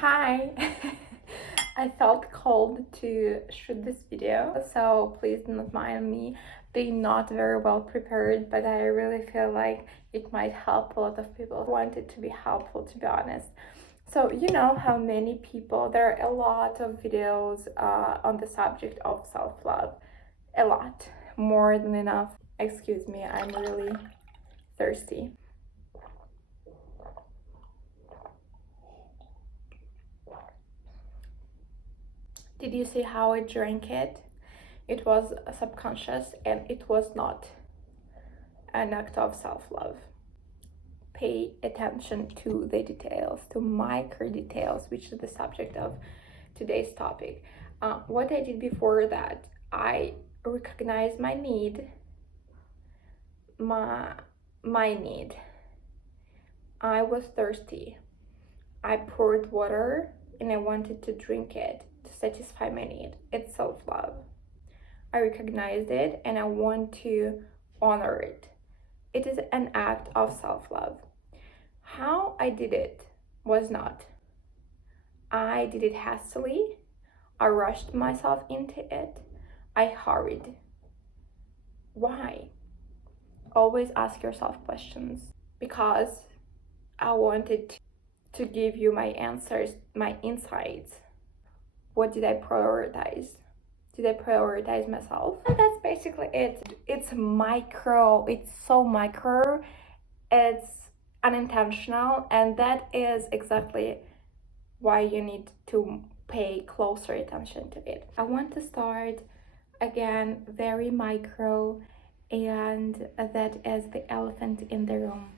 Hi! I felt called to shoot this video, so please do not mind me being not very well prepared, but I really feel like it might help a lot of people. I want it to be helpful, to be honest. So you know how many people, there are a lot of videos on the subject of self-love. A lot. More than enough. Excuse me, I'm really thirsty. Did you see how I drank it? It was subconscious and it was not an act of self-love. Pay attention to the details, to micro details, which is the subject of today's topic. What I did before that, I recognized my need, my need. I was thirsty. I poured water and I wanted to drink it to satisfy my need. It's self-love. I recognized it and I want to honor it. It is an act of self-love. How I did it was not. I did it hastily. I rushed myself into it. I hurried. Why? Always ask yourself questions. Because I wanted to give you my answers, my insights. What did I prioritize? Did I prioritize myself? And that's basically it. It's micro, it's so micro, it's unintentional, and that is exactly why you need to pay closer attention to it. I want to start again very micro, and that is the elephant in the room.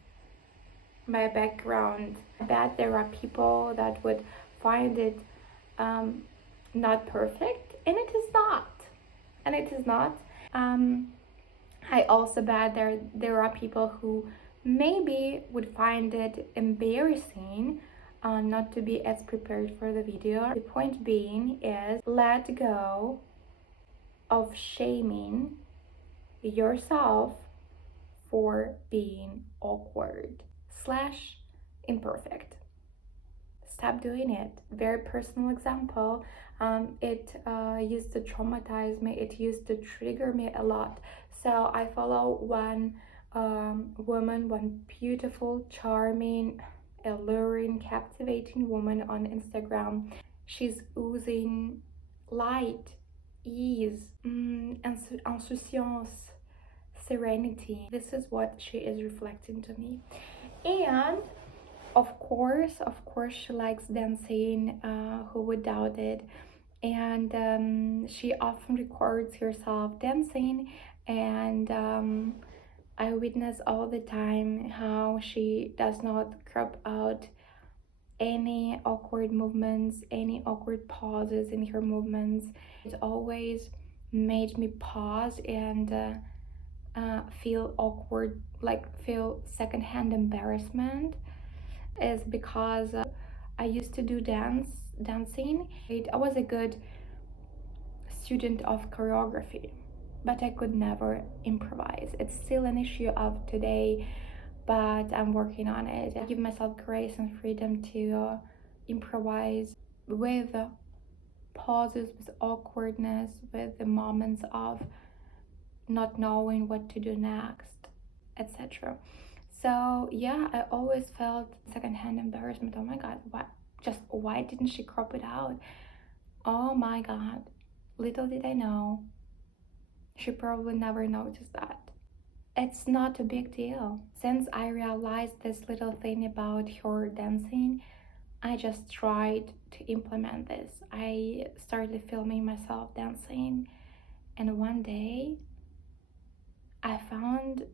My background. I bet there are people that would find it not perfect, and it is not. And it is not. I also bet there are people who maybe would find it embarrassing not to be as prepared for the video. The point being is let go of shaming yourself for being awkward / imperfect. Stop doing it. Very personal example. It used to traumatize me. It used to trigger me a lot. So I follow one woman, one beautiful, charming, alluring, captivating woman on Instagram. She's oozing light, ease, insouciance, serenity. This is what she is reflecting to me. And of course she likes dancing. Who would doubt it? And she often records herself dancing, and I witness all the time how she does not crop out any awkward movements, any awkward pauses in her movements. It always made me pause and feel awkward, like feel secondhand embarrassment, is because I used to do dancing. I was a good student of choreography, but I could never improvise. It's still an issue of today, but I'm working on it. I give myself grace and freedom to improvise with pauses, with awkwardness, with the moments of not knowing what to do next, etc. So yeah, I always felt secondhand embarrassment. Oh my god, why didn't she crop it out? Oh my god, little did I know, she probably never noticed that. It's not a big deal. Since I realized this little thing about her dancing, I just tried to implement this. I started filming myself dancing, and one day I found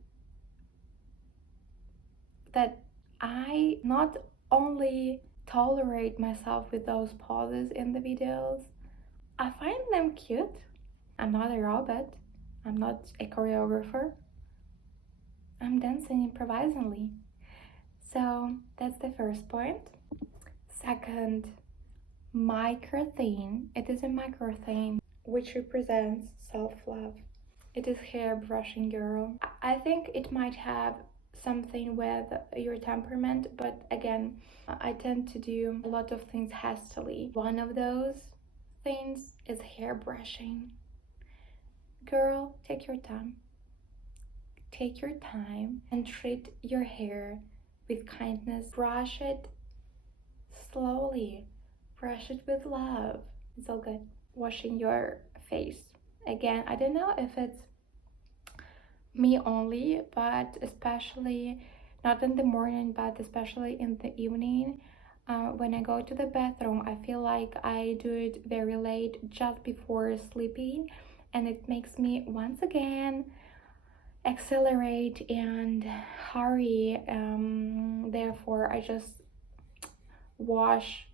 that I not only tolerate myself with those pauses in the videos, I find them cute. I'm not a robot. I'm not a choreographer. I'm dancing improvisingly. So that's the first point. Second, micro theme. It is a micro theme which represents self-love. It is hair brushing girl. I think it might have something with your temperament, but again, I tend to do a lot of things hastily. One of those things is hair brushing. Girl, take your time. Take your time and treat your hair with kindness. Brush it slowly. Brush it with love. It's all good. Washing your face. Again, I don't know if it's me only, but especially not in the morning, but especially in the evening. When I go to the bathroom, I feel like I do it very late, just before sleeping, and it makes me once again accelerate and hurry. Therefore, I just wash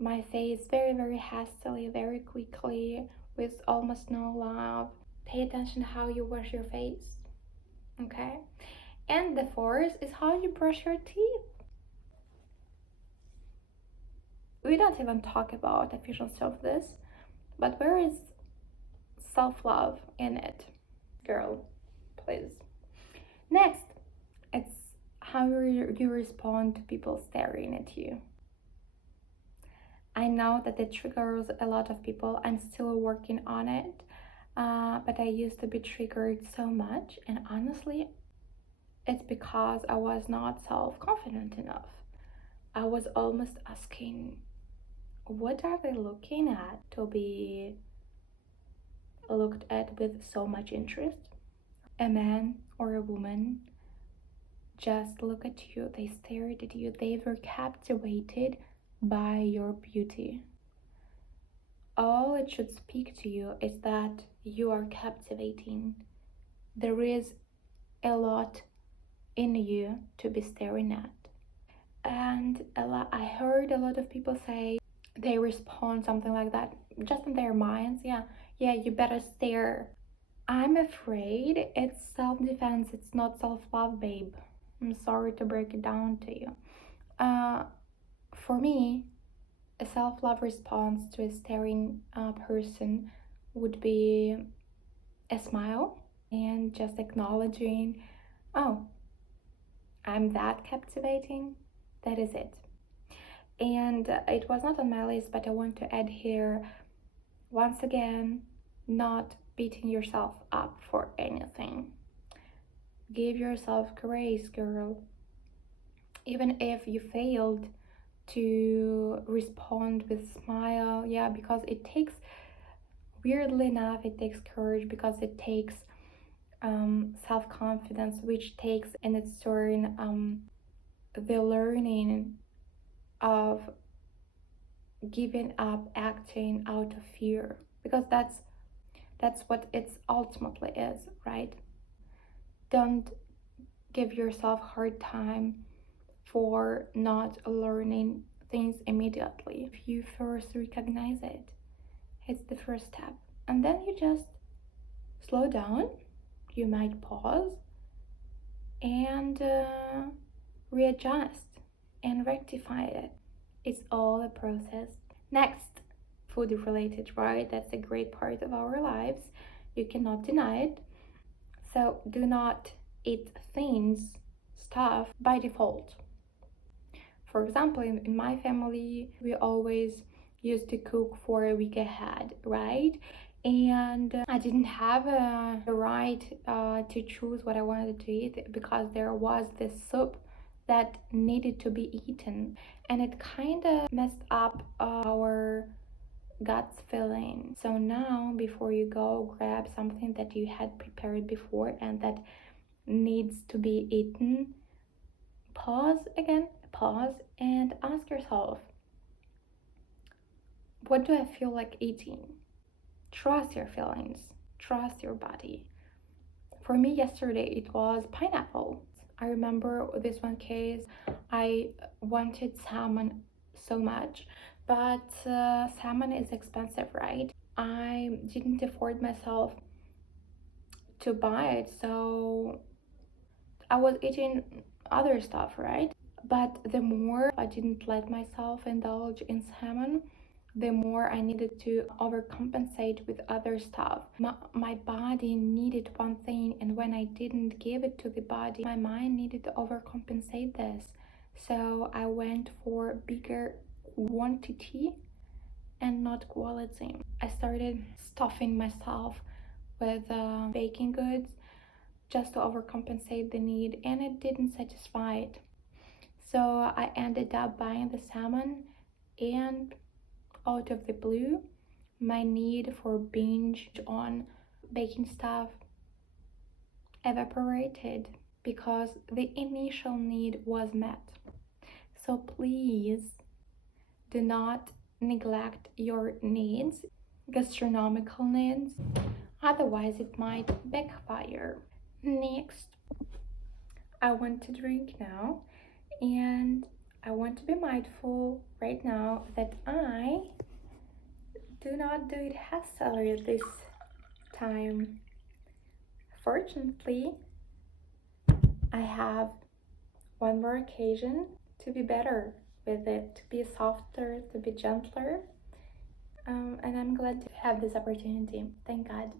my face very hastily, very quickly, with almost no love. Pay attention how you wash your face, okay? And the fourth is how you brush your teeth. We don't even talk about efficiency of this, but where is self-love in it? Girl, please. Next, it's how you respond to people staring at you. I know that it triggers a lot of people. I'm still working on it, but I used to be triggered so much, and honestly, it's because I was not self-confident enough. I was almost asking, what are they looking at to be looked at with so much interest? A man or a woman just look at you, they stared at you, they were captivated by your beauty. All it should speak to you is that you are captivating. There is a lot in you to be staring at. And I heard a lot of people say they respond something like that just in their minds. Yeah, you better stare. I'm afraid it's self-defense, it's not self-love, babe. I'm sorry to break it down to you. For me, a self-love response to a staring person would be a smile and just acknowledging, oh, I'm that captivating. That is it. And it was not on my list, but I want to add here, once again, not beating yourself up for anything. Give yourself grace, girl. Even if you failed to respond with smile, yeah, because it takes, weirdly enough, it takes courage, because it takes self-confidence, which takes in its turn the learning of giving up acting out of fear, because that's what it ultimately is, right? Don't give yourself a hard time for not learning things immediately. If you first recognize it, it's the first step, and then you just slow down. You might pause and readjust and rectify it. It's all a process. Next, food related, right? That's a great part of our lives. You cannot deny it. So do not eat things, stuff by default. For example, in my family, we always used to cook for a week ahead, right? And I didn't have the right to choose what I wanted to eat, because there was this soup that needed to be eaten, and it kind of messed up our guts feeling. So now, before you go grab something that you had prepared before and that needs to be eaten, pause again, pause and ask yourself, what do I feel like eating? Trust your feelings, trust your body. For me, yesterday it was pineapple. I remember this one case, I wanted salmon so much, but salmon is expensive, right? I didn't afford myself to buy it, so I was eating other stuff, right? But the more I didn't let myself indulge in salmon, the more I needed to overcompensate with other stuff. My body needed one thing, and when I didn't give it to the body, my mind needed to overcompensate this. So I went for bigger quantity and not quality. I started stuffing myself with baking goods just to overcompensate the need, and it didn't satisfy it. So I ended up buying the salmon, and out of the blue, my need for binge on baking stuff evaporated because the initial need was met. So please do not neglect your needs, gastronomical needs, otherwise it might backfire. Next, I want to drink now, and I want to be mindful right now that I do not do it hastily this time. Fortunately, I have one more occasion to be better with it, to be softer, to be gentler. And I'm glad to have this opportunity. Thank God.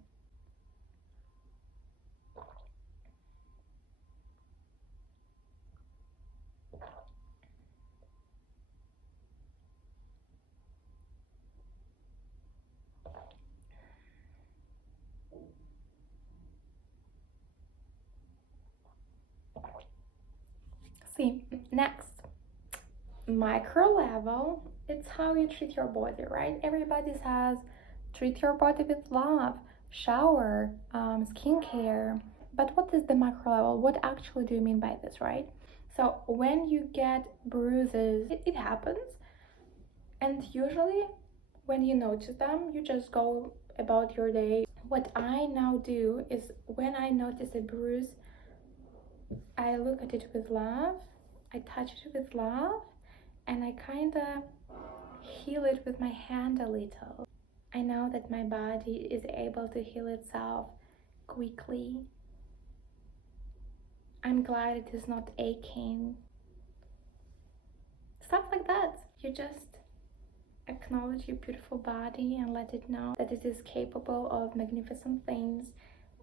See, next, micro level. It's how you treat your body, right? Everybody says treat your body with love, shower, skincare. But what is the macro level? What actually do you mean by this, right? So when you get bruises, it happens, and usually when you notice them, you just go about your day. What I now do is when I notice a bruise, I look at it with love, I touch it with love, and I kind of heal it with my hand a little. I know that my body is able to heal itself quickly. I'm glad it is not aching. Stuff like that. You just acknowledge your beautiful body and let it know that it is capable of magnificent things,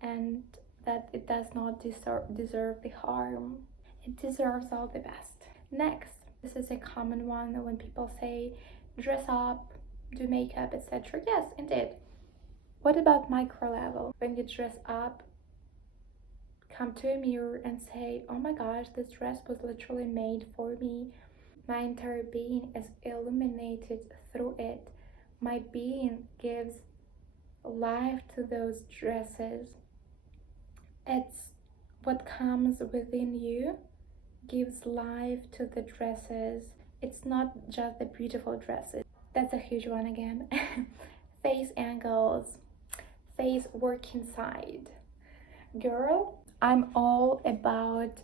and that it does not deserve the harm. It deserves all the best. Next, this is a common one when people say dress up, do makeup, etc. Yes, indeed. What about micro level? When you dress up, come to a mirror and say, oh my gosh, this dress was literally made for me. My entire being is illuminated through it. My being gives life to those dresses. It's what comes within you gives life to the dresses. It's not just the beautiful dresses. That's a huge one again. Face angles, face work inside. Girl, I'm all about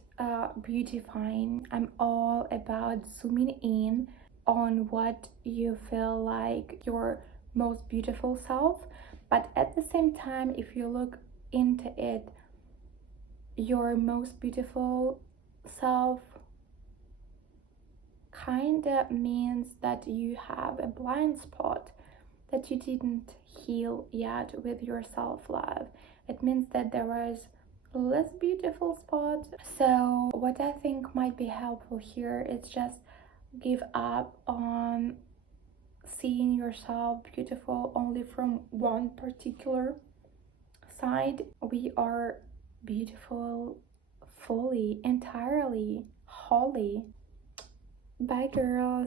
beautifying. I'm all about zooming in on what you feel like your most beautiful self. But at the same time, if you look into it, your most beautiful self kinda means that you have a blind spot that you didn't heal yet with your self-love. It means that there was less beautiful spot. So what I think might be helpful here is just give up on seeing yourself beautiful only from one particular side. We are beautiful fully, entirely, wholly. Bye girls.